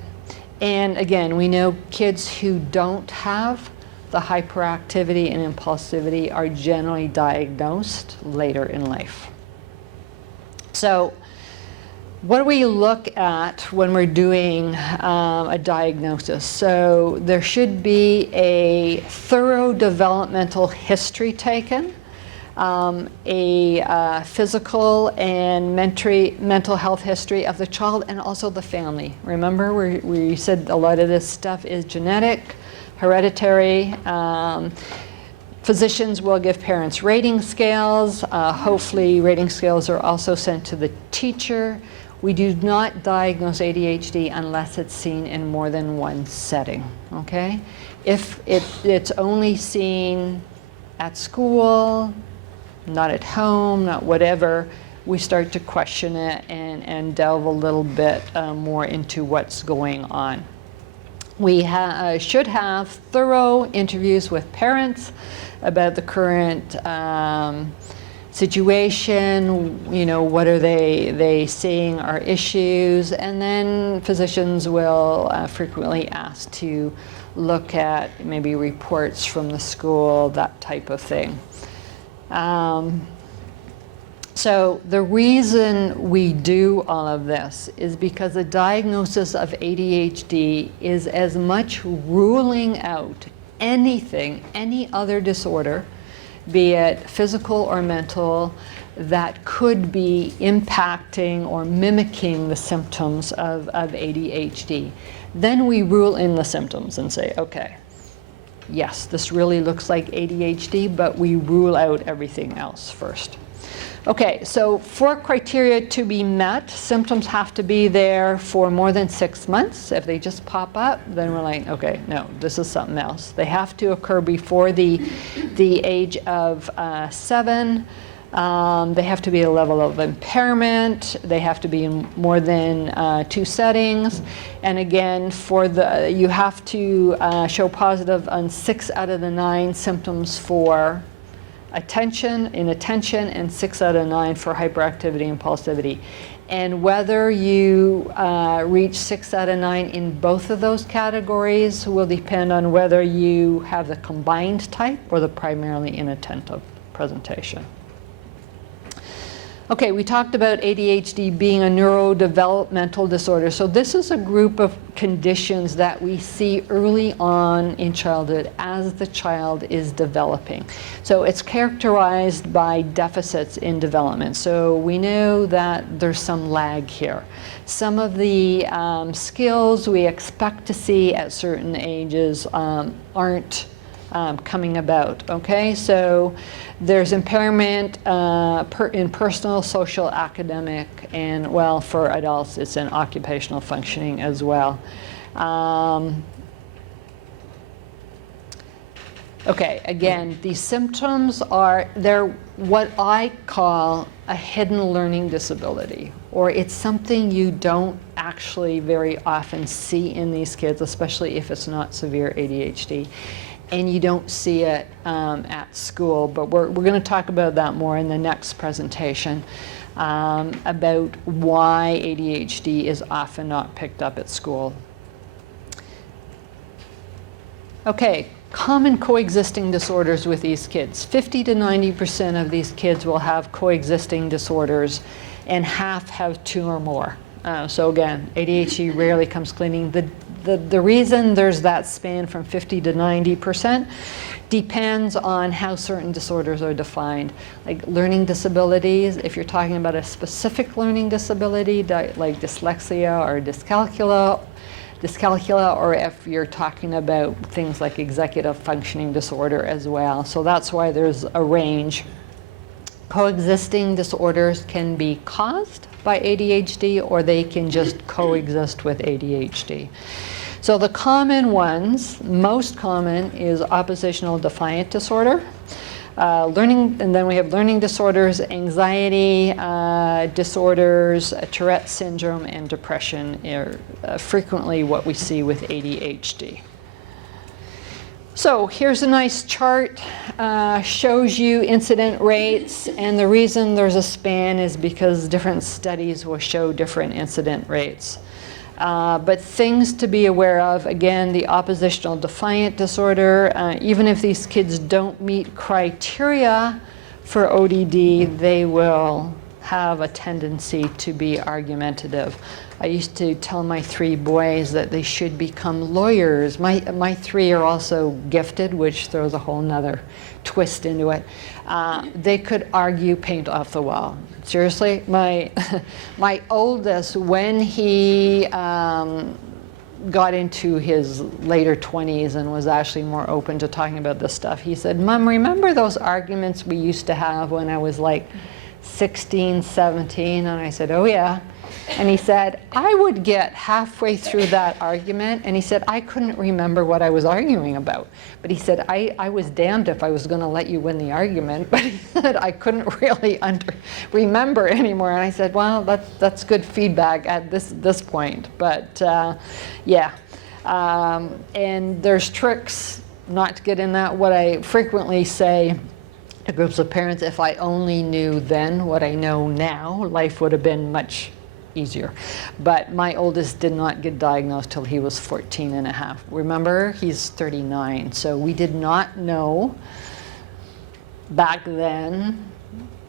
again, we know kids who don't have the hyperactivity and impulsivity are generally diagnosed later in life. So what do we look at when we're doing a diagnosis? So there should be a thorough developmental history taken, a physical and mental health history of the child and also the family. Remember, we said a lot of this stuff is genetic, hereditary. Physicians will give parents rating scales. Hopefully rating scales are also sent to the teacher. We do not diagnose ADHD unless it's seen in more than one setting, okay? If it's only seen at school, not at home, not whatever, we start to question it and delve a little bit more into what's going on. We should have thorough interviews with parents about the current situation, you know, what are they seeing are issues, and then physicians will frequently ask to look at maybe reports from the school, that type of thing. So the reason we do all of this is because the diagnosis of ADHD is as much ruling out anything, any other disorder, be it physical or mental, that could be impacting or mimicking the symptoms of ADHD. Then we rule in the symptoms and say, okay, yes, this really looks like ADHD, but we rule out everything else first. Okay, so for criteria to be met, symptoms have to be there for more than 6 months. If they just pop up, then we're like, okay, no, this is something else. They have to occur before the age of 7. They have to be a level of impairment. They have to be in more than 2 settings. And again, you have to show positive on 6 out of the 9 symptoms for inattention, and 6 out of 9 for hyperactivity and impulsivity. And whether you reach 6 out of 9 in both of those categories will depend on whether you have the combined type or the primarily inattentive presentation. Okay, we talked about ADHD being a neurodevelopmental disorder. So this is a group of conditions that we see early on in childhood as the child is developing. So it's characterized by deficits in development. So we know that there's some lag here. Some of the skills we expect to see at certain ages aren't coming about, okay? So there's impairment in personal, social, academic, and, well, for adults, it's in occupational functioning as well. Okay, again, these symptoms they're what I call a hidden learning disability, or it's something you don't actually very often see in these kids, especially if it's not severe ADHD. And you don't see it at school, but we're going to talk about that more in the next presentation, about why ADHD is often not picked up at school. Okay, common coexisting disorders with these kids. 50 to 90% of these kids will have coexisting disorders, and half have 2 or more. So again, ADHD rarely comes clean. The reason there's that span from 50 to 90% depends on how certain disorders are defined. Like learning disabilities, if you're talking about a specific learning disability like dyslexia or dyscalculia, or if you're talking about things like executive functioning disorder as well. So that's why there's a range. Coexisting disorders can be caused by ADHD, or they can just coexist with ADHD. So the common ones, most common, is oppositional defiant disorder, and then we have learning disorders, anxiety disorders, Tourette syndrome, and depression are frequently what we see with ADHD. So here's a nice chart, shows you incident rates, and the reason there's a span is because different studies will show different incident rates. But things to be aware of, again, the oppositional defiant disorder, even if these kids don't meet criteria for ODD, they will have a tendency to be argumentative. I used to tell my 3 boys that they should become lawyers. My 3 are also gifted, which throws a whole nother twist into it. They could argue paint off the wall. Seriously, my oldest, when he got into his later 20s and was actually more open to talking about this stuff, he said, "Mom, remember those arguments we used to have when I was like 16, 17? And I said, "Oh yeah." And he said, "I would get halfway through that argument," and he said, "I couldn't remember what I was arguing about." But he said, I was damned if I was going to let you win the argument, but he said, "I couldn't really remember anymore." And I said, "Well, that's good feedback at this point." But yeah, and there's tricks, not to get in that. What I frequently say to groups of parents, if I only knew then what I know now, life would have been much easier. But my oldest did not get diagnosed till he was 14 and a half. Remember, he's 39, so we did not know back then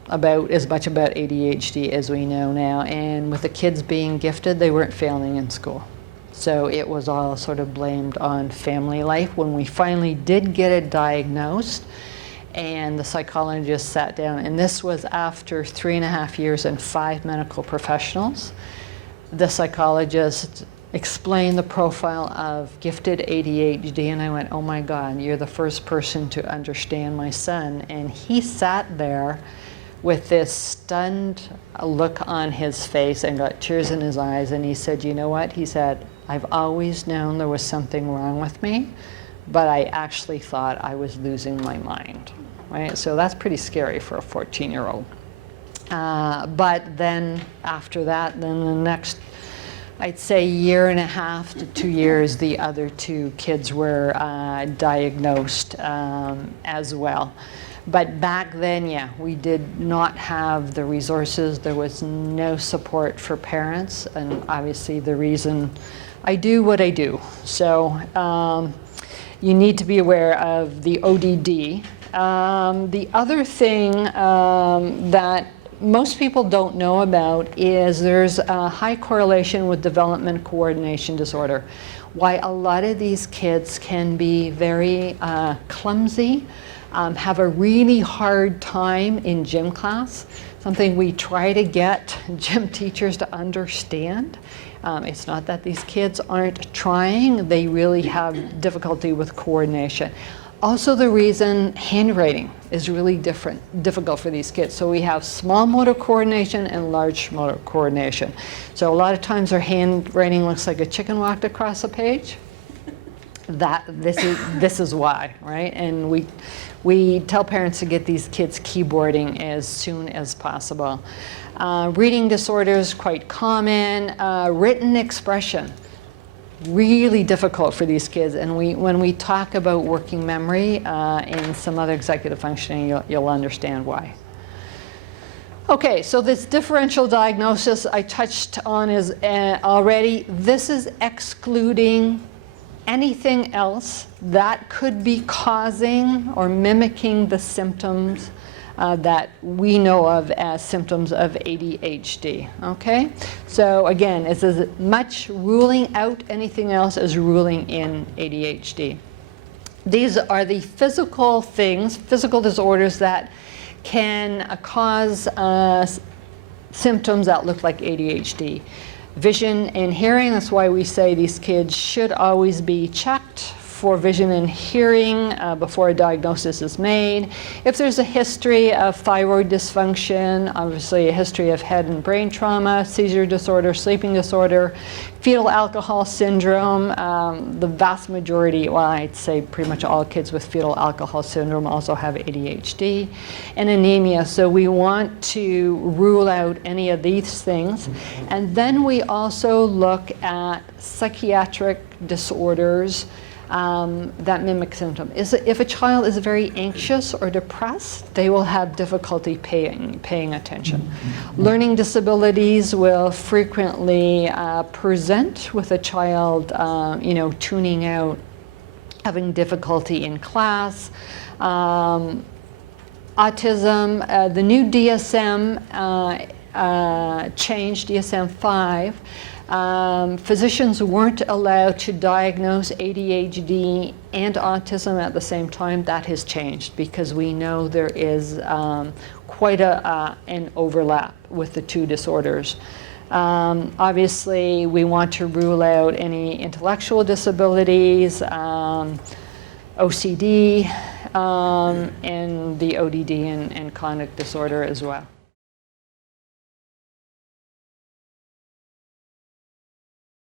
about as much about ADHD as we know now. And with the kids being gifted, they weren't failing in school. So it was all sort of blamed on family life. When we finally did get it diagnosed, and the psychologist sat down, and this was after 3.5 years and 5 medical professionals. The psychologist explained the profile of gifted ADHD, and I went, "Oh my God, you're the first person to understand my son." And he sat there with this stunned look on his face and got tears in his eyes, and he said, "You know what?" He said, "I've always known there was something wrong with me, but I actually thought I was losing my mind." right? So that's pretty scary for a 14-year-old. But then after that, then the next, I'd say, year and a half to 2 years, the other two kids were diagnosed as well. But back then, yeah, we did not have the resources. There was no support for parents, and obviously the reason I do what I do. So you need to be aware of the ODD. The other thing that most people don't know about is there's a high correlation with development coordination disorder. Why a lot of these kids can be very clumsy, have a really hard time in gym class, something we try to get gym teachers to understand. It's not that these kids aren't trying, they really have difficulty with coordination. Also, the reason handwriting is really difficult for these kids. So we have small motor coordination and large motor coordination. So a lot of times their handwriting looks like a chicken walked across a page. This is why, right? And we tell parents to get these kids keyboarding as soon as possible. Reading disorders, quite common. Written expression, really difficult for these kids. And when we talk about working memory and some other executive functioning, you'll understand why. Okay, so this differential diagnosis I touched on is already. This is excluding anything else that could be causing or mimicking the symptoms that we know of as symptoms of ADHD, okay? So again, it's as much ruling out anything else as ruling in ADHD. These are the physical things, physical disorders that can cause symptoms that look like ADHD. Vision and hearing, that's why we say these kids should always be checked for vision and hearing before a diagnosis is made. If there's a history of thyroid dysfunction, obviously a history of head and brain trauma, seizure disorder, sleeping disorder, fetal alcohol syndrome, the vast majority, well, I'd say pretty much all kids with fetal alcohol syndrome also have ADHD, and anemia. So we want to rule out any of these things. And then we also look at psychiatric disorders that mimic symptoms. If a child is very anxious or depressed, they will have difficulty paying attention. Learning disabilities will frequently present with a child, tuning out, having difficulty in class. Autism, the new DSM changed, DSM-5. Physicians weren't allowed to diagnose ADHD and autism at the same time. That has changed because we know there is quite an overlap with the two disorders. Obviously, we want to rule out any intellectual disabilities, OCD, and the ODD and conduct disorder as well.